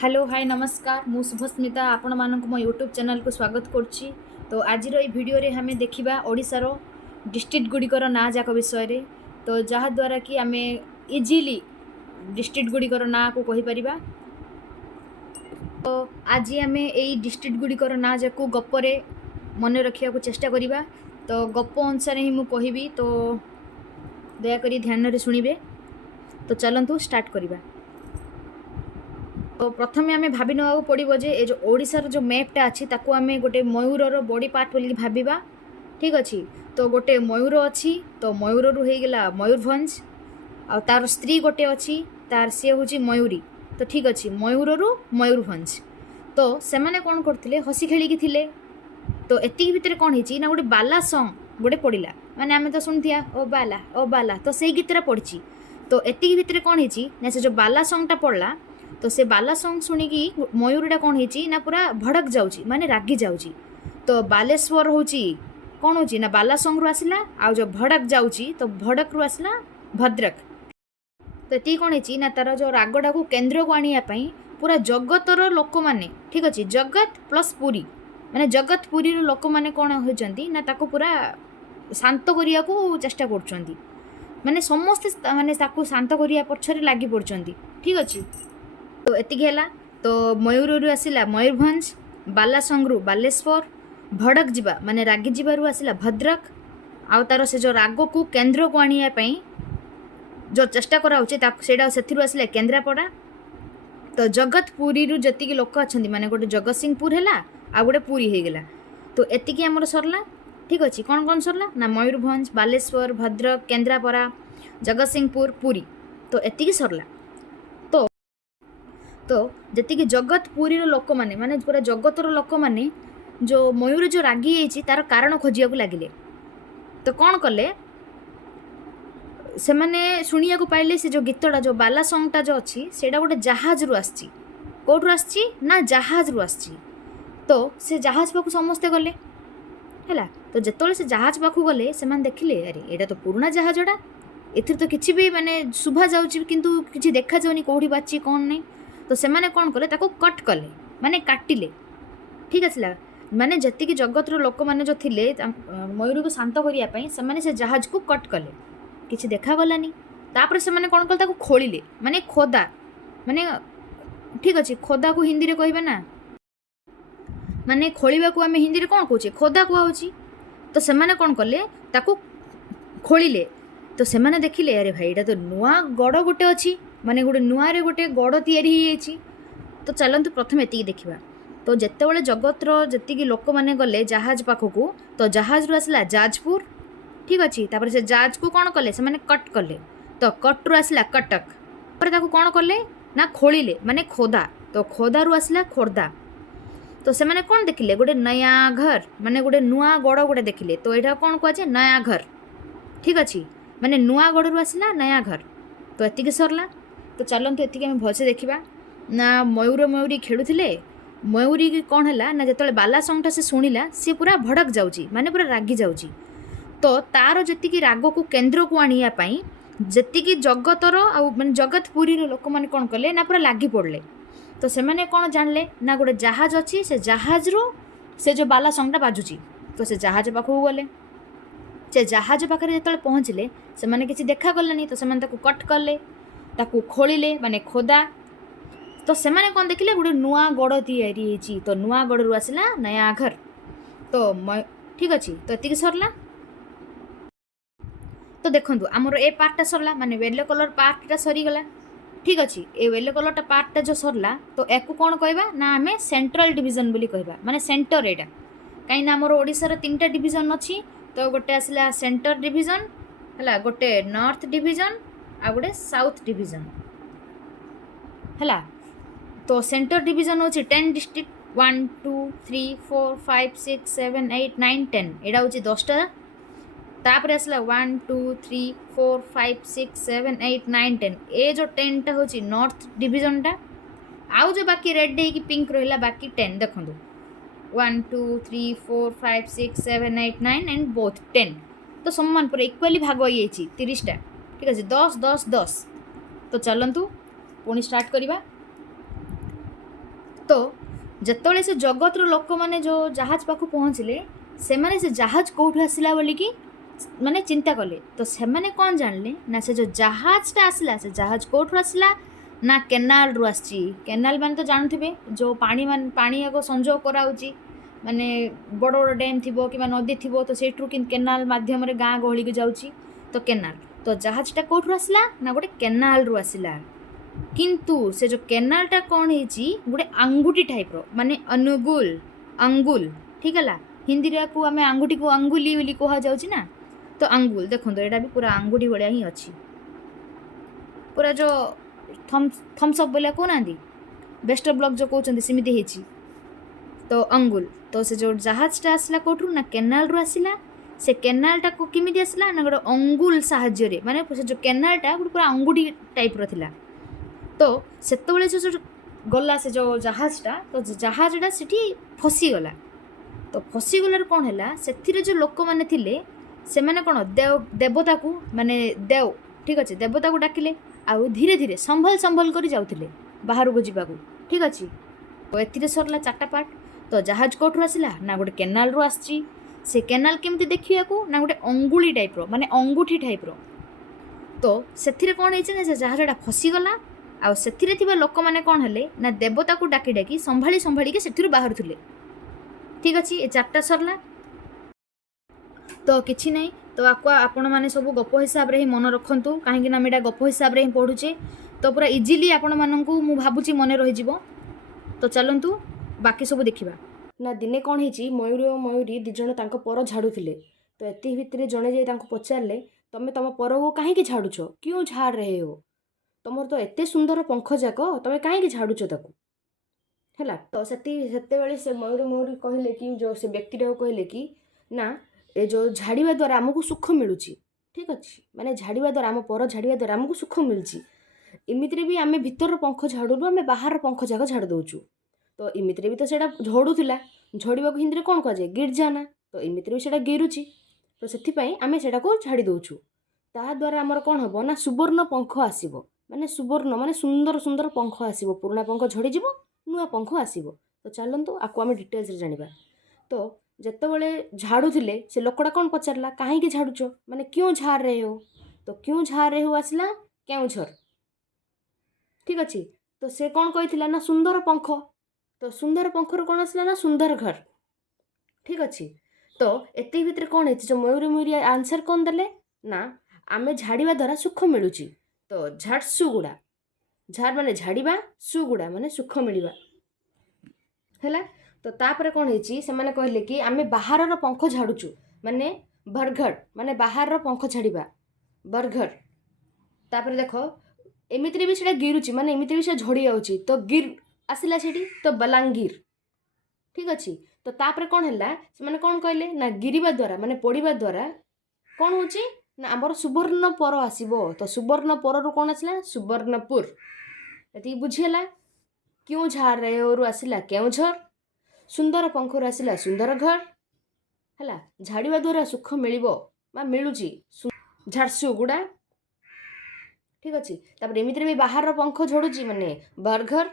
Hello hi नमस्कार मु शुभस्मिता आपण मानक मो यूट्यूब चैनल को स्वागत करुच्ची। तो आज वीडियो रे हमें देखिबा ओडिशार डिस्ट्रिक्ट गुड़िकर ना जाक विषय रे। तो जहाँ द्वारा कि आम इजिली डिस्ट्रिक्ट गुड़िकर ना को कहि परिबा। तो आज आम यही डिस्ट्रिक्ट गुड़िकर ना जाक गप्परे मन रखा चेष्टा करिबा। तो गप अनुसार ही मु कहिबी, तो दयाकरी ध्यान रे सुनिबे। तो चलंतु स्टार्ट करिबा। तो प्रथम आम भावी ना पड़ो जे ये जो ओडिशार जो मैपटा अच्छी ताकू आम गोटे मयूर बॉडी पार्ट बोली भाविबा। ठीक अच्छे। तो गोटे मयूर अच्छी, तो मयूर रू होगला मयूरभंज, आ तार स्त्री गोटे अच्छी तार सी हूँ मयूरी। तो ठीक अच्छे, मयूर रू मयूरभंज। तो सेमाने कौन करते हसी खेलिकी थिले। तो एतिक भितर कौन होती ना गोटे बाला सॉन्ग गोटे पड़ा, माने आम तो शुणिया ओ बाला तो से गीतटा पड़ी। तो एतिक भितर कौन होती ना से जो बाला सॉन्गटा पड़ला, तो से बाला सॉन्ग शुणिकी मयूरटा कौन होती ना पूरा भड़क जाऊँगी, माने रागी जाऊँगी। तो बालेश्वर होची कौन होची ना बाला सॉन्ग रू आसला, आ जो भड़क जाऊँगी तो भड़क रू आसला भद्रक। तो ये कौन होची ना तार जो रागटा को केन्द्र को आनिया पई पूरा जगतर लोक माने, ठीक अच्छे, जगत प्लस पुरी, माने जगत पुरी लोक माने कौन होचंती ना ताको पूरा शांत करिया को चेष्टा करछंती, माने समस्त माने ताको शांत करिया पछरे लागि पड़छंती। ठीक अच्छे। तो एतिक है। तो मयूर रू आसला मयूरभंज, बाला संग बालेश्वर, भड़क जीवा माने रागी जीवारू आसला भद्रक, आउ तार से जो राग को केन्द्र को आनिया पई जो चेष्टा कराऊँगा से आसला केन्द्रापड़ा। तो जगतपुरी रू जतिक लोक अच्छा माने गोटे जगतसिंहपुर है आ गोटे पुरी होगला। तो एतिकी आमर सरला। ठीक अच्छे। कौन कौन सरला ना मयूरभंज, बालेश्वर, भद्रक, केन्द्रापड़ा, जगतसिंहपुर, पुरी। तो एतिकी सरला। तो जी जगतपुरी लोक मैंने माने पूरा जगतर लोक मैंने जो मयूर जो रागी होती तार कारण खोजा लगिले। तो कौन कले से मैंने शुणिया पाइले से जो गीतटा जो बाला सॉन्गटा जो अच्छी से गोटे जहाज रू आसी, कौटू आसी ना जहाज रू आसी। तो से जहाज पाखु समस्ते गले है। तो जिते से जहाज पाखु गले से देखिले अरे यहाँ तो पुराना जहाजटा, एथि तो किसी भी माने शुभा जाऊँगी किंतु किसी देखा जाऊनी कौटी बाची कौन नहीं। तो से मैंने कौन कले ताको कट कले माने काटिले। ठीक है। माने जतिक जगतर लोक मैंने जो थिले मयूर को शांत करने से मैंने से जहाज को कट कले, किसी देखा गलानी। तापर से मैंने कौन कले ताको खोलिले माने खोदा माने। ठीक अच्छे। खोदा को हिंदी रे कहबे ना, माने खोलिबा को आम हिंदी रे कौन कहूचे खोदा कहूची। तो से मैंने कौन कले ताको खोलिले। तो से मैंने देखिले अरे भाई एटा तो नुआ गड़ गोटे अच्छी, माने गोटे नुआ रे गोटे गड़ तैयारी होइछि। तो चलतु प्रथम एतिकी देखिबा। तो जेतेबेले जगतर जेतिकी लोक माने गले जहाज पाखकू, तो जहाज रू आसला जाजपुर। ठीक अच्छे। तापर से जहाज को कौन कले से माने कट कले। तो कट रू आसला कटक। तापर ताको कौन कले ना खोलिले माने खोदा। तो खोदा रू आसला खोर्धा। तो से माने कौन देखिले गोटे नया घर माने गोटे नुआ गड़ गोटे देखिले। तो यहाँ कौन कहुए नया घर। ठीक अच्छे। माने नुआ गड़ रू आसला नया घर। तो एतिकी सरला। तो चलते एतिकी आम भलसे देखा ना मयूर मयूरी खेलुले। मयूरी की कौन है ना जो बाला सॉन्गटा से शुणिला सी पूरा भड़क जाऊँगी माने पूरा रागी जाऊँगी। तो तार जी राग को केन्द्र को आनापी जी जगतर आने जगतपुरी लोक मैंने कौन कले ना पूरा लगी पड़े। तो से मैंने कौन जानले ना गोटे जहाज अच्छी से जहाज रू से जो बाला सॉन्गटा बाजुची। तो से जहाज पाखक गले। से जहाज पाखे जो पहुँचले से मैंने किसी देखा गलानी। तो से कट कले ताकू खोलिले माने खोदा। तो से माने कौन देखिले गोटे नुआ गड़ तैयारी होइछि। तो नुआ गड़ रू आसला नया घर। तो ठीक अच्छे। तो एतिक सरला। तो देखंतु आमर ए पार्टटा सरला माने येलो कलर पार्टटा सरीगला। ठीक अच्छे। ए येलो कलर पार्टटा जो सरला तो याकू कौन कहबा ना आमे सेंट्रल डिवीजन बोली कहबा, माने सेंटर एटा कहीं ना आमर ओडिशार 3टा डिवीजन अच्छी। तो गोटे आसला सेंटर डिवीजन है, गोटे नॉर्थ डिवीजन आ गोटे साउथ डिवीजन है। तो सेंटर डिवीजन होची 10 डिस्ट्रिक्ट 1 2 3 4 5 6 7 8 9 10 एटा होची 10टा। तापर आसला 1 2 3 4 5 6 7 8 9 10 ए जो 10टा होची नॉर्थ डिवीजन टा। आउ जो बाकी रेड है कि पिंक रहिला बाकी 10 देखंतु 1 2 3 4 5 6 7 8 9 एंड बोथ 10। तो समान पूरा इक्वाली भाग होई 30टा। ठीक है 10 10 10। तो चलतु पुणी स्टार्ट करवा। तो ଯେତେବେଳେ ସେ ଜଗତର ଲୋକମାନେ ଯେଉଁ ଜାହାଜ ପାଖକୁ ପହଞ୍ଚିଲେ ସେମାନେ ସେ ଜାହାଜ କେଉଁଠୁ ଆସିଲା ବୋଲିକି ମାନେ ଚିନ୍ତା କଲେ। ତ ସେମାନେ କ'ଣ ଜାଣିଲେ ନା ସେ ଯେଉଁ ଜାହାଜଟା ଆସିଲା ସେ ଜାହାଜ କେଉଁଠୁ ଆସିଲା ନା କେନାଲରୁ ଆସିଛି। କେନାଲ ମାନେ ତ ଜାଣୁଥିବେ ଯେଉଁ ପାଣି ଆଗ ସଂଯୋଗ କରାହେଉଛି ମାନେ ବଡ଼ ବଡ଼ ଡ୍ୟାମ୍ ଥିବ କିମ୍ବା ନଦୀ ଥିବ ତ ସେଇଠୁ କେନାଲ ମାଧ୍ୟମରେ ଗାଁ ଗହଳିକୁ ଯାଉଛି ତ କେନାଲ। ତ ଜାହାଜଟା କେଉଁଠୁ ଆସିଲା ନା ଗୋଟେ କେନାଲରୁ ଆସିଲା। କିନ୍ତୁ ସେ ଯେଉଁ କେନାଲଟା କ'ଣ ହେଇଛି ଗୋଟେ ଆଙ୍ଗୁଠି ଟାଇପ୍ର ମାନେ ଅଙ୍ଗୁଲ ଠିକ୍ ହେଲା। ହିନ୍ଦୀରେ ଆକୁ ଆମେ ଆଙ୍ଗୁଠିକୁ ଅଙ୍ଗୁଲି ବୋଲି କୁହାଯାଉଛି ନା ତ ଆଙ୍ଗୁଲ ଦେଖନ୍ତୁ ଏଇଟା ବି ପୁରା ଆଙ୍ଗୁଠି ଭଳିଆ ହିଁ ଅଛି। ପୁରା ଯେଉଁ ଥମ୍ସଅପ୍ ଭଳିଆ କହୁନାହାନ୍ତି ବେଷ୍ଟ ବ୍ଲକ୍ ଯେଉଁ କହୁଛନ୍ତି ସେମିତି ହେଇଛି ତ ଅଙ୍ଗୁଲ। ତ ସେ ଯେଉଁ ଜାହାଜଟା ଆସିଲା କେଉଁଠୁ ନା କେନାଲରୁ ଆସିଲା। ସେ କେନାଲଟାକୁ କେମିତି ଆସିଲା ନା ଗୋଟେ ଅଙ୍ଗୁଲ ସାହାଯ୍ୟରେ ମାନେ ସେ ଯେଉଁ କେନାଲଟା ଗୋଟେ ପୁରା ଆଙ୍ଗୁଠି ଟାଇପ୍ର ଥିଲା। ତ ସେତେବେଳେ ଯେଉଁ ଗଲା ସେ ଯେଉଁ ଜାହାଜଟା ତ ଜାହାଜଟା ସେଠି ଫସିଗଲା। ତ ଫସିଗଲାରୁ କ'ଣ ହେଲା ସେଥିରେ ଯେଉଁ ଲୋକମାନେ ଥିଲେ ସେମାନେ କ'ଣ ଦେବତାକୁ ମାନେ ଠିକ୍ ଅଛି ଦେବତାକୁ ଡାକିଲେ ଆଉ ଧୀରେ ଧୀରେ ସମ୍ଭଲ କରି ଯାଉଥିଲେ ବାହାରକୁ ଯିବାକୁ। ଠିକ୍ ଅଛି। ତ ଏଥିରେ ସରିଲା 4ଟା ପାର୍ଟ। ତ ଜାହାଜ କେଉଁଠୁ ଆସିଲା ନା ଗୋଟେ କେନାଲରୁ ଆସିଛି। ସେ କେନାଲ କେମିତି ଦେଖିବାକୁ ନା ଗୋଟେ ଅଙ୍ଗୁଳି ଟାଇପ୍ର ମାନେ ଅଙ୍ଗୁଠି ଟାଇପ୍ର। ତ ସେଥିରେ କ'ଣ ହେଇଛି ନା ସେ ଜାହାଜଟା ଫସିଗଲା ଆଉ ସେଥିରେ ଥିବା ଲୋକମାନେ କ'ଣ ହେଲେ ନା ଦେବତାକୁ ଡାକି ଡାକି ସମ୍ଭାଳିକି ସେଥିରୁ ବାହାରୁଥିଲେ। ଠିକ୍ ଅଛି ଏ 4ଟା ସରିଲା। ତ କିଛି ନାହିଁ ତ ଆକୁ ଆପଣମାନେ ସବୁ ଗପ ହିସାବରେ ହିଁ ମନେ ରଖନ୍ତୁ କାହିଁକିନା ଆମେ ଏଇଟା ଗପ ହିସାବରେ ହିଁ ପଢ଼ୁଛେ ତ ପୁରା ଇଜିଲି ଆପଣମାନଙ୍କୁ ମୁଁ ଭାବୁଛି ମନେ ରହିଯିବ। ତ ଚାଲନ୍ତୁ ବାକି ସବୁ ଦେଖିବା। ନା ଦିନେ କ'ଣ ହେଇଛି ମୟୂର ଓ ମୟୂରୀ 2 ଜଣ ତାଙ୍କ ପର ଝାଡ଼ୁଥିଲେ। ତ ଏତିକି ଭିତରେ ଜଣେ ଯାଇ ତାଙ୍କୁ ପଚାରିଲେ ତମେ ତମ ପରକୁ କାହିଁକି ଝାଡ଼ୁଛ କ୍ୟୁଁ ଝାଡ଼ ରହେ ହୋ ତମର ତ ଏତେ ସୁନ୍ଦର ପଙ୍ଖ ଯାକ ତମେ କାହିଁକି ଝାଡ଼ୁଛ ତାକୁ ହେଲା। ତ ସେତେବେଳେ ସେ ମୟୂରୀ କହିଲେ କି ଯେଉଁ ସେ ବ୍ୟକ୍ତିଟାକୁ କହିଲେ କି ନା ଏ ଯେଉଁ ଝାଡ଼ିବା ଦ୍ୱାରା ଆମକୁ ସୁଖ ମିଳୁଛି। ଠିକ୍ ଅଛି ମାନେ ଝାଡ଼ିବା ଦ୍ୱାରା ଆମ ପର ଝାଡ଼ିବା ଦ୍ୱାରା ଆମକୁ ସୁଖ ମିଳୁଛି। ଏମିତିରେ ବି ଆମେ ଭିତରର ପଙ୍ଖ ଝାଡ଼ୁନୁ ଆମେ ବାହାର ପଙ୍ଖ ଯାକ ଝାଡ଼ି ଦେଉଛୁ। ତ ଏମିତିରେ ବି ତ ସେଇଟା ଝଡ଼ୁଥିଲା ଝଡ଼ିବାକୁ ହିନ୍ଦୀରେ କ'ଣ କୁହାଯାଏ ଗିର୍ଜାନା। ତ ଏମିତିରେ ବି ସେଇଟା ଗିରୁଛି ତ ସେଥିପାଇଁ ଆମେ ସେଇଟାକୁ ଝାଡ଼ି ଦେଉଛୁ। ତାହାଦ୍ୱାରା ଆମର କ'ଣ ହେବ ନା ସୁବର୍ଣ୍ଣ ପଙ୍ଖ ଆସିବ ମାନେ ସୁବର୍ଣ୍ଣ ମାନେ ସୁନ୍ଦର ପଙ୍ଖ ଆସିବ। ପୁରୁଣା ପଙ୍ଖ ଝଡ଼ିଯିବ ନୂଆ ପଙ୍ଖ ଆସିବ। ତ ଚାଲନ୍ତୁ ଆକୁ ଆମେ ଡିଟେଲ୍ସରେ ଜାଣିବା। ତ ଯେତେବେଳେ ଝାଡ଼ୁଥିଲେ ସେ ଲୋକଟା କ'ଣ ପଚାରିଲା କାହିଁକି ଝାଡ଼ୁଛ ମାନେ କ୍ୟୁଁ ଝାଡ଼ ରହେ ହୋ। ତ କ୍ୟୁଁ ଝାଡ଼ ରହେ ହୋ ଆସିଲା କେଉଁଝର। ଠିକ୍ ଅଛି। ତ ସେ କ'ଣ କହିଥିଲା ନା ସୁନ୍ଦର ପଙ୍ଖ। ତ ସୁନ୍ଦର ପଙ୍ଖରୁ କ'ଣ ଆସିଲା ନା ସୁନ୍ଦର ଘର। ଠିକ୍ ଅଛି। ତ ଏତିକି ଭିତରେ କ'ଣ ହେଇଛି ଯେଉଁ ମୟୂରୀ ଆନ୍ସର୍ କ'ଣ ଦେଲେ ନା ଆମେ ଝାଡ଼ିବା ଦ୍ୱାରା ସୁଖ ମିଳୁଛି। ତ ଝାଡ଼ସୁଗୁଡ଼ା ଝାଡ଼ ମାନେ ଝାଡ଼ିବା ସୁଗୁଡ଼ା ମାନେ ସୁଖ ମିଳିବା ହେଲା। ତ ତାପରେ କ'ଣ ହେଇଛି ସେମାନେ କହିଲେ କି ଆମେ ବାହାରର ପଙ୍ଖ ଝାଡ଼ୁଛୁ ମାନେ ବରଘର ମାନେ ବାହାରର ପଙ୍ଖ ଝାଡ଼ିବା ବରଘର। ତାପରେ ଦେଖ ଏମିତିରେ ବି ସେଇଟା ଗିରୁଛି ମାନେ ଏମିତିରେ ବି ସେଇଟା ଝଡ଼ି ଯାଉଛି ତ ଗିର୍ ଆସିଲା ସେଠି ତ ବଲାଙ୍ଗୀର। ଠିକ୍ ଅଛି। ତ ତାପରେ କ'ଣ ହେଲା ସେମାନେ କ'ଣ କହିଲେ ନା ଗିରିବା ଦ୍ୱାରା ମାନେ ପଡ଼ିବା ଦ୍ୱାରା କ'ଣ ହେଉଛି ନା ଆମର ସୁବର୍ଣ୍ଣ ପର ଆସିବ। ତ ସୁବର୍ଣ୍ଣ ପରରୁ କ'ଣ ଆସିଲା ସୁବର୍ଣ୍ଣପୁର। ଏତିକି ବୁଝିହେଲା। କ୍ୟୁଁ ଝାଡ଼ ରହେ ହୋରୁ ଆସିଲା କେଉଁଝର। ସୁନ୍ଦର ପଙ୍ଖରୁ ଆସିଲା ସୁନ୍ଦର ଘର ହେଲା। ଝାଡ଼ିବା ଦ୍ୱାରା ସୁଖ ମିଳିବ ବା ମିଳୁଛି ଝାରସୁଗୁଡ଼ା। ଠିକ୍ ଅଛି। ତାପରେ ଏମିତିରେ ବି ବାହାରର ପଙ୍ଖ ଝଡ଼ୁଛି ମାନେ ବରଘର।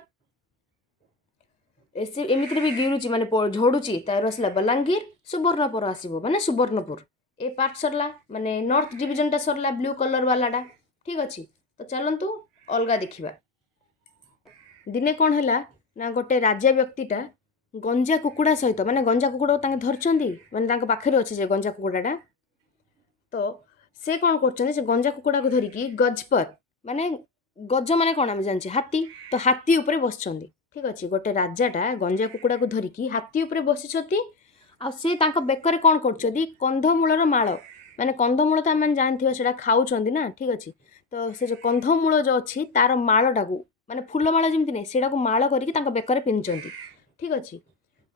ଏମିତିରେ ବି ଗିରୁଛି ମାନେ ଝଡ଼ୁଛି ତାର ଆସିଲା ବଲାଙ୍ଗୀର। ସୁବର୍ଣ୍ଣପୁର ଆସିବ ମାନେ ସୁବର୍ଣ୍ଣପୁର। ଏ ପାର୍ଟ ସରିଲା ମାନେ ନର୍ଥ ଡିଭିଜନଟା ସରିଲା ବ୍ଲୁ କଲର୍ ବାଲାଟା। ଠିକ୍ ଅଛି। ତ ଚାଲନ୍ତୁ ଅଲଗା ଦେଖିବା। ଦିନେ କ'ଣ ହେଲା ନା ଗୋଟେ ରାଜା ବ୍ୟକ୍ତିଟା ଗଞ୍ଜା କୁକୁଡ଼ା ସହିତ ମାନେ ଗଞ୍ଜା କୁକୁଡ଼ାକୁ ତାଙ୍କେ ଧରିଛନ୍ତି ମାନେ ତାଙ୍କ ପାଖରେ ଅଛି ସେ ଗଞ୍ଜା କୁକୁଡ଼ାଟା। ତ ସେ କ'ଣ କରୁଛନ୍ତି ସେ ଗଞ୍ଜା କୁକୁଡ଼ାକୁ ଧରିକି ଗଜପତ ମାନେ ଗଜ ମାନେ କ'ଣ ଆମେ ଜାଣିଛେ ହାତୀ ତ ହାତୀ ଉପରେ ବସିଛନ୍ତି। ଠିକ୍ ଅଛି। ଗୋଟେ ରାଜାଟା ଗଞ୍ଜା କୁକୁଡ଼ାକୁ ଧରିକି ହାତୀ ଉପରେ ବସିଛନ୍ତି ଆଉ ସେ ତାଙ୍କ ବେକରେ କ'ଣ କରୁଛନ୍ତି କନ୍ଧମୂଳର ମାଳ ମାନେ କନ୍ଧମୂଳ ତ ଆମେ ଜାଣିଥିବା ସେଇଟା ଖାଉଛନ୍ତି ନା। ଠିକ୍ ଅଛି। ତ ସେ ଯେଉଁ କନ୍ଧମୂଳ ଯେଉଁ ଅଛି ତାର ମାଳଟାକୁ ମାନେ ଫୁଲମାଳ ଯେମିତି ନାହିଁ ସେଇଟାକୁ ମାଳ କରିକି ତାଙ୍କ ବେକରେ ପିନ୍ଧୁଛନ୍ତି। ଠିକ୍ ଅଛି।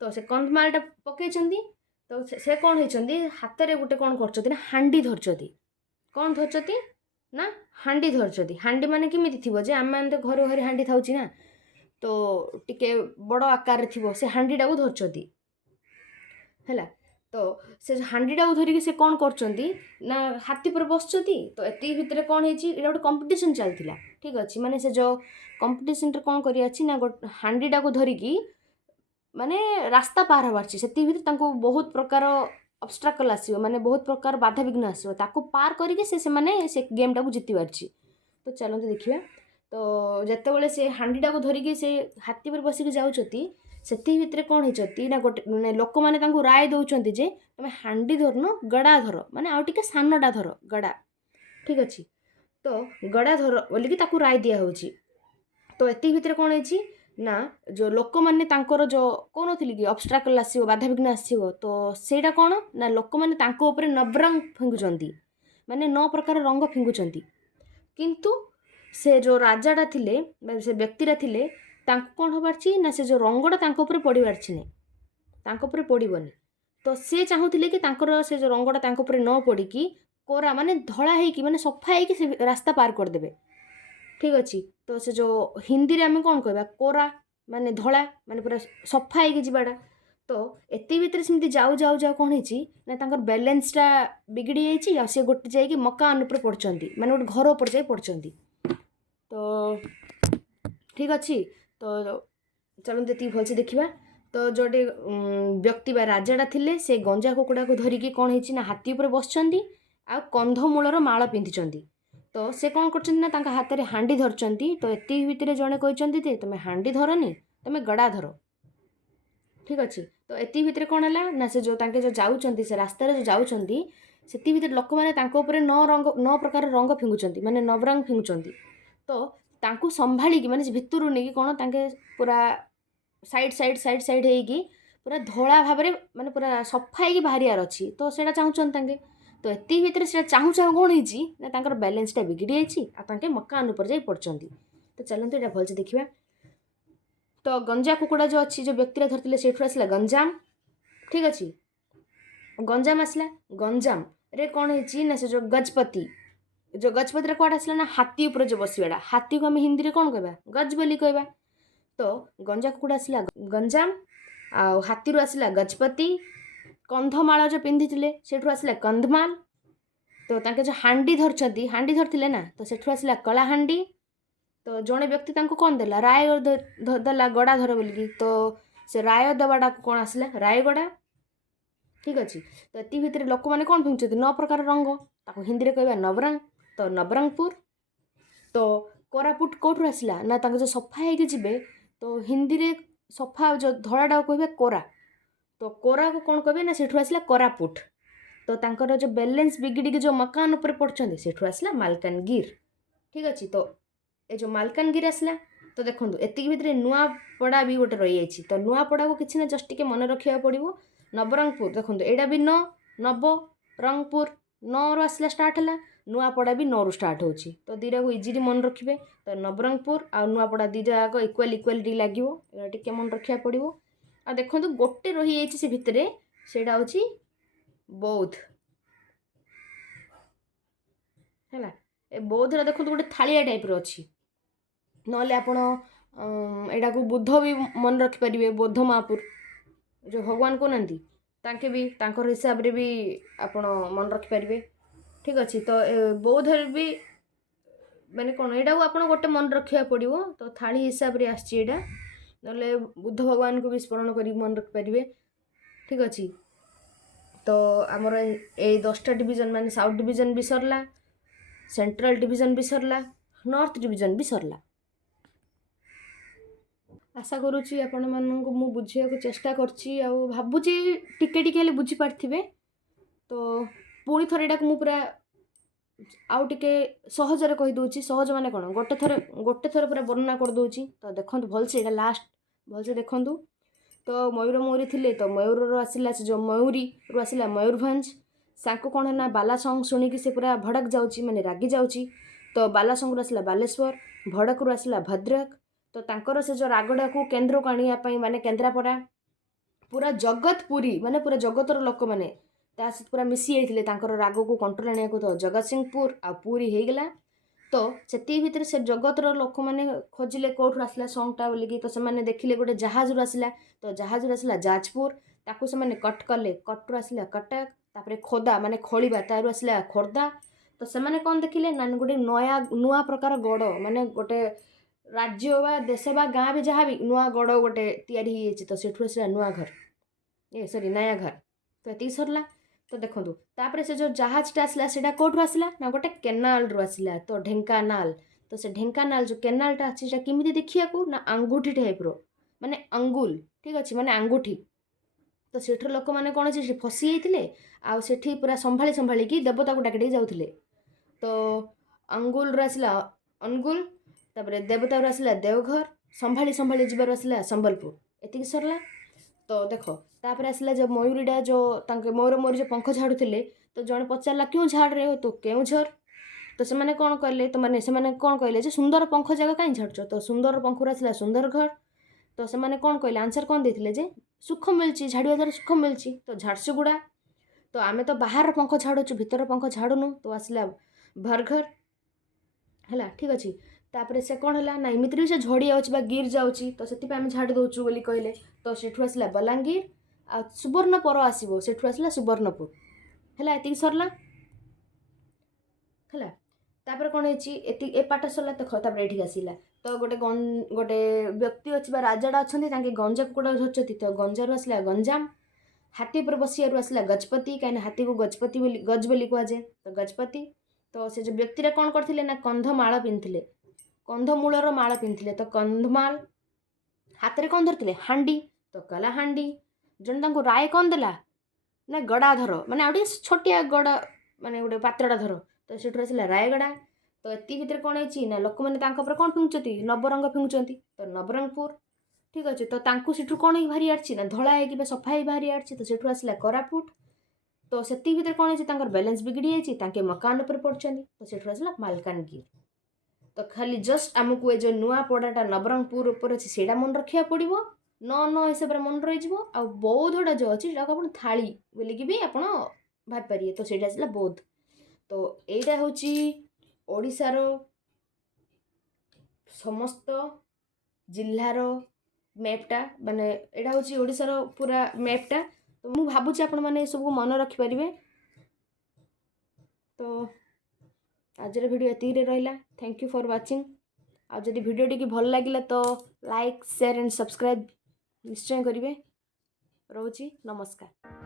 ତ ସେ କନ୍ଧମାଳଟା ପକାଇଛନ୍ତି। ତ ସେ କ'ଣ ହେଇଛନ୍ତି ହାତରେ ଗୋଟେ କ'ଣ କରୁଛନ୍ତି ନା ହାଣ୍ଡି ଧରିଛନ୍ତି। କ'ଣ ଧରିଛନ୍ତି ନା ହାଣ୍ଡି ଧରିଛନ୍ତି। ହାଣ୍ଡି ମାନେ କେମିତି ଥିବ ଯେ ଆମେ ତ ଘରେ ହାଣ୍ଡି ଥାଉଛି ନା ତ ଟିକେ ବଡ଼ ଆକାରରେ ଥିବ ସେ ହାଣ୍ଡିଟାକୁ ଧରିଛନ୍ତି ହେଲା। ତ ସେ ହାଣ୍ଡିଟାକୁ ଧରିକି ସେ କ'ଣ କରୁଛନ୍ତି ନା ହାତୀ ଉପରେ ବସୁଛନ୍ତି। ତ ଏତିକି ଭିତରେ କ'ଣ ହେଇଛି ଏଇଟା ଗୋଟେ କମ୍ପିଟିସନ୍ ଚାଲିଥିଲା। ଠିକ୍ ଅଛି। ମାନେ ସେ ଯେଉଁ କମ୍ପିଟିସନ୍ରେ କ'ଣ କରିବାର ଅଛି ନା ହାଣ୍ଡିଟାକୁ ଧରିକି ମାନେ ରାସ୍ତା ପାର ହେବାର ଅଛି। ସେତିକି ଭିତରେ ତାଙ୍କୁ ବହୁତ ପ୍ରକାର ଅବଷ୍ଟ୍ରାକଲ୍ ଆସିବ, ମାନେ ବହୁତ ପ୍ରକାର ବାଧାବିଘ୍ନ ଆସିବ, ତାକୁ ପାର କରିକି ସେମାନେ ସେ ଗେମ୍ଟାକୁ ଜିତିବାର ଅଛି। ତ ଚାଲନ୍ତୁ ଦେଖିବା। ତ ଯେତେବେଳେ ସେ ହାଣ୍ଡିଟାକୁ ଧରିକି ସେ ହାତୀ ଉପରେ ବସିକି ଯାଉଛନ୍ତି, ସେତିକି ଭିତରେ କ'ଣ ହେଇଛନ୍ତି ନା ଗୋଟେ ମାନେ ଲୋକମାନେ ତାଙ୍କୁ ରାୟ ଦେଉଛନ୍ତି ଯେ ତମେ ହାଣ୍ଡି ଧରୁନ, ଗଡ଼ା ଧର, ମାନେ ଆଉ ଟିକେ ସାନଟା ଧର, ଗଡ଼ା। ଠିକ୍ ଅଛି। ତ ଗଡ଼ା ଧର ବୋଲିକି ତାକୁ ରାୟ ଦିଆହେଉଛି। ତ ଏତିକି ଭିତରେ କ'ଣ ହେଇଛି ନା ଯେଉଁ ଲୋକମାନେ ତାଙ୍କର ଯେଉଁ କହୁନଥିଲି କି ଅବଷ୍ଟ୍ରାକଲ୍ ଆସିବ, ବାଧାବିଘ୍ନ ଆସିବ, ତ ସେଇଟା କ'ଣ ନା ଲୋକମାନେ ତାଙ୍କ ଉପରେ ନବରଙ୍ଗ ଫିଙ୍ଗୁଛନ୍ତି, ମାନେ 9 ପ୍ରକାର ରଙ୍ଗ ଫିଙ୍ଗୁଛନ୍ତି। କିନ୍ତୁ ସେ ଯେଉଁ ରାଜାଟା ଥିଲେ ବା ସେ ବ୍ୟକ୍ତିଟା ଥିଲେ, ତାଙ୍କୁ କ'ଣ ହେବାର ଅଛି ନା ସେ ଯେଉଁ ରଙ୍ଗଟା ତାଙ୍କ ଉପରେ ପଡ଼ିବାର ଅଛି ନାହିଁ, ତାଙ୍କ ଉପରେ ପଡ଼ିବନି। ତ ସେ ଚାହୁଁଥିଲେ କି ତାଙ୍କର ସେ ଯେଉଁ ରଙ୍ଗଟା ତାଙ୍କ ଉପରେ ନ ପଡ଼ିକି କୋରା ମାନେ ଧଳା ହେଇକି ମାନେ ସଫା ହେଇକି ସେ ରାସ୍ତା ପାର କରିଦେବେ। ଠିକ୍ ଅଛି। ତ ସେ ଯେଉଁ ହିନ୍ଦୀରେ ଆମେ କ'ଣ କହିବା, କୋରା ମାନେ ଧଳା, ମାନେ ପୁରା ସଫା ହେଇକି ଯିବାଟା। ତ ଏତିକି ଭିତରେ ସେମିତି ଯାଉ ଯାଉ ଯାଉ କ'ଣ ହେଇଛି ନା ତାଙ୍କର ବାଲାନ୍ସଟା ବିଗିଡ଼ି ଯାଇଛି, ଆଉ ସେ ଗୋଟେ ଯାଇକି ମକାନ ଉପରେ ପଡ଼ୁଛନ୍ତି, ମାନେ ଗୋଟେ ଘର ଉପରେ ଯାଇ ପଡ଼ୁଛନ୍ତି। ତ ଠିକ୍ ଅଛି। ତ ଚାଲନ୍ତୁ ଏତିକି ଭଲସେ ଦେଖିବା। ତ ଯେଉଁଠି ବ୍ୟକ୍ତି ବା ରାଜାଟା ଥିଲେ, ସେ ଗଞ୍ଜା କୁକୁଡ଼ାକୁ ଧରିକି କ'ଣ ହେଇଛି ନା ହାତୀ ଉପରେ ବସିଛନ୍ତି, ଆଉ କନ୍ଧମୂଳର ମାଳ ପିନ୍ଧିଛନ୍ତି। ତ ସେ କ'ଣ କରୁଛନ୍ତି ନା ତାଙ୍କ ହାତରେ ହାଣ୍ଡି ଧରିଛନ୍ତି। ତ ଏତିକି ଭିତରେ ଜଣେ କହିଛନ୍ତି ଯେ ତମେ ହାଣ୍ଡି ଧରନି, ତମେ ଗଡ଼ା ଧର। ଠିକ୍ ଅଛି। ତ ଏତିକି ଭିତରେ କ'ଣ ହେଲା ନା ସେ ଯେଉଁ ତାଙ୍କେ ଯେଉଁ ଯାଉଛନ୍ତି, ସେ ରାସ୍ତାରେ ଯେଉଁ ଯାଉଛନ୍ତି, ସେତିକି ଭିତରେ ଲୋକମାନେ ତାଙ୍କ ଉପରେ 9 ପ୍ରକାର ରଙ୍ଗ ଫିଙ୍ଗୁଛନ୍ତି, ମାନେ ନବରଙ୍ଗ ଫିଙ୍ଗୁଛନ୍ତି। ତ ତାଙ୍କୁ ସମ୍ଭାଳିକି ମାନେ ସେ ଭିତରୁ ନେଇକି କ'ଣ ତାଙ୍କେ ପୁରା ସାଇଡ଼୍ ହେଇକି ପୁରା ଧଳା ଭାବରେ ମାନେ ପୁରା ସଫା ହେଇକି ବାହାରିବାର ଅଛି। ତ ସେଇଟା ଚାହୁଁଛନ୍ତି ତାଙ୍କେ। ତ ଏତିକି ଭିତରେ ସେଇଟା ଚାହୁଁ ଚାହୁଁ କ'ଣ ହେଇଛି ନା ତାଙ୍କର ବାଲାନ୍ସଟା ବିଗିଡ଼ି ଯାଇଛି, ଆଉ ତାଙ୍କେ ମକାନ ଉପରେ ଯାଇ ପଡ଼ୁଛନ୍ତି। ତ ଚାଲନ୍ତୁ ଏଇଟା ଭଲସେ ଦେଖିବା। ତ ଗଞ୍ଜା କୁକୁଡ଼ା ଯେଉଁ ଅଛି, ଯେଉଁ ବ୍ୟକ୍ତିଟା ଧରିଥିଲେ, ସେଇଠୁ ଆସିଲା ଗଞ୍ଜାମ। ଠିକ୍ ଅଛି। ଗଞ୍ଜାମ ଆସିଲା। ଗଞ୍ଜାମରେ କ'ଣ ହେଇଛି ନା ସେ ଯେଉଁ ଗଜପତିରେ କୁଆଡ଼େ ଆସିଲା ନା ହାତୀ ଉପରେ ଯେଉଁ ବସିବାଟା, ହାତୀକୁ ଆମେ ହିନ୍ଦୀରେ କ'ଣ କହିବା, ଗଜ ବୋଲି କହିବା। ତ ଗଞ୍ଜା କୁକୁଡ଼ା ଆସିଲା ଗଞ୍ଜାମ, ଆଉ ହାତୀରୁ ଆସିଲା ଗଜପତି। କନ୍ଧମାଳ ଯେଉଁ ପିନ୍ଧିଥିଲେ, ସେଠୁ ଆସିଲା କନ୍ଧମାଲ। ତ ତାଙ୍କେ ଯେଉଁ ହାଣ୍ଡି ଧରିଥିଲେ ନା, ତ ସେଠୁ ଆସିଲା କଳାହାଣ୍ଡି। ତ ଜଣେ ବ୍ୟକ୍ତି ତାଙ୍କୁ କ'ଣ ଦେଲା, ରାୟ ଦେଲା ଗଡ଼ା ଧର ବୋଲିକି। ତ ସେ ରାୟ ଦେବାଟାକୁ କ'ଣ ଆସିଲା, ରାୟଗଡ଼ା। ଠିକ୍ ଅଛି। ତ ଏତିକି ଭିତରେ ଲୋକମାନେ କ'ଣ ପିନ୍ଧୁଛନ୍ତି, 9 ପ୍ରକାର ରଙ୍ଗ, ତାକୁ ହିନ୍ଦୀରେ କହିବା ନବରଙ୍ଗ। ତ ନବରଙ୍ଗପୁର। ତ କୋରାପୁଟ କେଉଁଠୁ ଆସିଲା ନା ତାଙ୍କ ଯେଉଁ ସଫା ହେଇକି ଯିବେ, ତ ହିନ୍ଦୀରେ ସଫା ଯେଉଁ ଧଳାଟାକୁ କହିବେ କୋରା। ତ କୋରାକୁ କ'ଣ କହିବେ ନା ସେଠୁ ଆସିଲା କୋରାପୁଟ। ତ ତାଙ୍କର ଯେଉଁ ବାଲାନ୍ସ ବିଗିଡ଼ିକି ଯେଉଁ ମକାନ ଉପରେ ପଡ଼ୁଛନ୍ତି, ସେଠୁ ଆସିଲା ମାଲକାନଗିରି। ଠିକ୍ ଅଛି। ତ ଏ ଯେଉଁ ମାଲକାନଗିରି ଆସିଲା। ତ ଦେଖନ୍ତୁ ଏତିକି ଭିତରେ ନୂଆପଡ଼ା ବି ଗୋଟେ ରହିଯାଇଛି। ତ ନୂଆପଡ଼ାକୁ କିଛି ନା ଜଷ୍ଟ ଟିକେ ମନେ ରଖିବାକୁ ପଡ଼ିବ। ନବରଙ୍ଗପୁର ଦେଖନ୍ତୁ, ଏଇଟା ବି ନବରଙ୍ଗପୁର 9ରୁ ଆସିଲା, ଷ୍ଟାର୍ଟ ହେଲା। ନୂଆପଡ଼ା ବି 9ରୁ ଷ୍ଟାର୍ଟ ହେଉଛି। ତ ଦୁଇଟାକୁ ଇଜିଲି ମନେ ରଖିବେ। ତ ନବରଙ୍ଗପୁର ଆଉ ନୂଆପଡ଼ା ଦୁଇଟା ଯାକ ଇକ୍ୱାଲିଟି ଲାଗିବ, ଏଇଟା ଟିକେ ମନେ ରଖିବାକୁ ପଡ଼ିବ। ଆଉ ଦେଖନ୍ତୁ ଗୋଟେ ରହିଯାଇଛି ସେ ଭିତରେ, ସେଇଟା ହେଉଛି ବୌଦ୍ଧ। ହେଲା। ଏ ବୌଦ୍ଧଟା ଦେଖନ୍ତୁ ଗୋଟେ ଥାଳିଆ ଟାଇପ୍ର ଅଛି। ନହେଲେ ଆପଣ ଏଇଟାକୁ ବୁଦ୍ଧ ବି ମନେ ରଖିପାରିବେ, ବୌଦ୍ଧ ମହାପୁର ଯେଉଁ ଭଗବାନ କହୁନାହାନ୍ତି, ତାଙ୍କେ ବି ତାଙ୍କର ହିସାବରେ ବି ଆପଣ ମନେ ରଖିପାରିବେ। ଠିକ୍ ଅଛି। ତ ବୌଦ୍ଧରେ ବି ମାନେ କ'ଣ, ଏଇଟାକୁ ଆପଣ ଗୋଟେ ମନେ ରଖିବାକୁ ପଡ଼ିବ। ତ ଥାଳି ହିସାବରେ ଆସିଛି ଏଇଟା, ନହେଲେ ବୁଦ୍ଧ ଭଗବାନଙ୍କୁ ବି ସ୍ମରଣ କରିକି ମନେ ରଖିପାରିବେ। ଠିକ୍ ଅଛି। ତ ଆମର ଏଇ 10ଟା ଡିଭିଜନ୍, ମାନେ ସାଉଥ୍ ଡିଭିଜନ୍ ବି ସରିଲା, ସେଣ୍ଟ୍ରାଲ୍ ଡିଭିଜନ୍ ବି ସରିଲା, ନର୍ଥ ଡିଭିଜନ୍ ବି ସରିଲା। ଆଶା କରୁଛି ଆପଣମାନଙ୍କୁ ମୁଁ ବୁଝିବାକୁ ଚେଷ୍ଟା କରିଛି, ଆଉ ଭାବୁଛି ଟିକେ ଟିକେ ହେଲେ ବୁଝିପାରିଥିବେ। ତ ପୁଣି ଥରେ ଏଇଟାକୁ ମୁଁ ପୁରା ଆଉ ଟିକେ ସହଜରେ କହିଦେଉଛି। ସହଜ ମାନେ କ'ଣ, ଗୋଟେ ଥର ପୁରା ବର୍ଣ୍ଣନା କରିଦେଉଛି। ତ ଦେଖନ୍ତୁ ଭଲସେ, ଏଇଟା ଲାଷ୍ଟ ଭଲସେ ଦେଖନ୍ତୁ। ତ ମୟୂରୀ ଥିଲେ, ତ ମୟୂରରୁ ଆସିଲା ସେ ଯେଉଁ ମୟୂରୀରୁ ଆସିଲା ମୟୂରଭଞ୍ଜ। ତାଙ୍କୁ କ'ଣ ନା ବାଲା ସଙ୍ଗ ଶୁଣିକି ସେ ପୁରା ଭଡ଼କ ଯାଉଛି, ମାନେ ରାଗି ଯାଉଛି। ତ ବାଲା ସଙ୍ଗରୁ ଆସିଲା ବାଲେଶ୍ୱର, ଭଡ଼କରୁ ଆସିଲା ଭଦ୍ରକ। ତ ତାଙ୍କର ସେ ଯେଉଁ ରାଗଟାକୁ କେନ୍ଦ୍ରକୁ ଆଣିବା ପାଇଁ, ମାନେ କେନ୍ଦ୍ରାପଡ଼ା, ପୁରା ଜଗତ ପୁରୀ, ମାନେ ପୁରା ଜଗତର ଲୋକମାନେ ତା ସହିତ ପୁରା ମିଶି ଯାଇଥିଲେ ତାଙ୍କର ରାଗକୁ କଣ୍ଟ୍ରୋଲ ଆଣିବାକୁ। ତ ଜଗତସିଂହପୁର ଆଉ ପୁରୀ ହେଇଗଲା। ତ ସେତିକି ଭିତରେ ସେ ଜଗତର ଲୋକମାନେ ଖୋଜିଲେ କେଉଁଠୁ ଆସିଲା ସଙ୍ଗଟା ବୋଲିକି। ତ ସେମାନେ ଦେଖିଲେ ଗୋଟେ ଜାହାଜରୁ ଆସିଲା। ତ ଜାହାଜରୁ ଆସିଲା ଯାଜପୁର, ତାକୁ ସେମାନେ କଟ୍ କଲେ, କଟ୍ରୁ ଆସିଲା କଟକ। ତାପରେ ଖୋଦା ମାନେ ଖୋଳିବା, ତାରୁ ଆସିଲା ଖୋର୍ଦ୍ଧା। ତ ସେମାନେ କ'ଣ ଦେଖିଲେ ନା ଗୋଟେ ନୂଆ ପ୍ରକାର ଗଡ଼, ମାନେ ଗୋଟେ राज्य बा देश बा गाँ भी जहाँ भी नुआ गड़ गोटे तैयारी होइछि तो सेठु आसला नुआ घर ए सॉरी नया घर तो एति सरला तो देखंतु तापर से जो जहाजटा आसला सेटा कोठु आसला ना गोटे केनाल रु आसला तो ढेंकानाल तो से ढेंकानाल जो केनालटा अछि सेटा केमिति देखिया को ना अंगूठी टाइप रो माने अंगुल ठीक अछि माने अंगूठी तो सेठर लोक मैंने कौन से फसी जाते आउ सेठी पूरा संभाली संभाली कि देवता को डाकी जाऊे तो अंगुल आसला अनुगुल तापर देवता आसला देवघर संभाली संभाली जीवार आसला संबलपुर एति सरला तो देख तापर आसला जो मयूरीटा जो मयूर मयूर जो पंख झाड़ुले तो जड़े पचारा क्यों झाड़ रहे हो तो केउझर तो से कौन कहले तो मैंने से कौन कहले सुंदर पंख जगह कहीं झाड़ुच तो सुंदर पंखर आसला सुंदर घर तो से कौन कहले आंसर कौन देते जे सुख मिलची झाड़िया द्वारा सुख मिलची तो झारसुगुड़ा तो आमे तो बाहर पंख झाड़ुचु भीतर पंख झाड़ुनु तो आसला भरघर है ठीक अच्छे तापर से कौन है ना इमित भी से झड़ी जाऊँगी गिर जाऊँगी तो से आम झाड़ी दौचु बोली कहले तो सेठू आसला बलांगीर आ सुवर्णपुर आसो सेठू आसला सुवर्णपुर है ये सरला है तापर कौन है पाठ सरला देख तापर ये आसला तो गोटे व्यक्ति अच्छी राजाटा अच्छा गंजा कुकुड़ा धरती तो गंजारू आसला गंजाम हाथी पर बसियारू आसला गजपति कहीं हाथी को गजपति गज बोली कहुए तो गजपति तो से जो व्यक्तिटा कौन करते ना कंधमाल पिंधे कंधमूलर माल पिंधे तो कंधमाल हाथ में कौन धरते हांडी तो कला हांडी जन राय कौन देला ना गड़ाधर माने आउटे छोटिया गड़ा माने गोटे पात्रटा धर तो सेठू आसला रायगड़ा तो एति भितर कौन है ना लोक मैंने कौन फिंगुंट नवरंग फिंगुंट तो नवरंगपुर ठीक अच्छे तो तांकु सेठू कौन ही बाहरी आछि ना धला है सफा ही बाहरी आछि तो सेठू आसला कोरापुट तो से भितर कौन है बैलेंस बिगड़ी जाइए मकान उपर पड़छन तो सेठू आसला मालकानगिरी तो खाली जस्ट आमको ये जो नुआ पड़ाटा नवरंगपुर ऊपर अच्छे से मन रखा पड़ो न हिसाब से मन रही आ बौद्धटा जो अच्छे आप थाली बोलिकी भी आप भापारे तो सहीटा आसला बौद्ध तो यहीटा हूँ ओडिशार समस्त जिल्लार मैपटा माने यहाँ हूँ ओडिशार पूरा मैपटा तो मुझे भावुँ आपण मैंने सब मन रखिपारे तो आजर वीडियो एति रहा थैंक यू फॉर वाचिंग आदि वीडियो टी भल लगे तो लाइक शेयर एंड सब्सक्राइब निश्चय करेंगे रोची नमस्कार।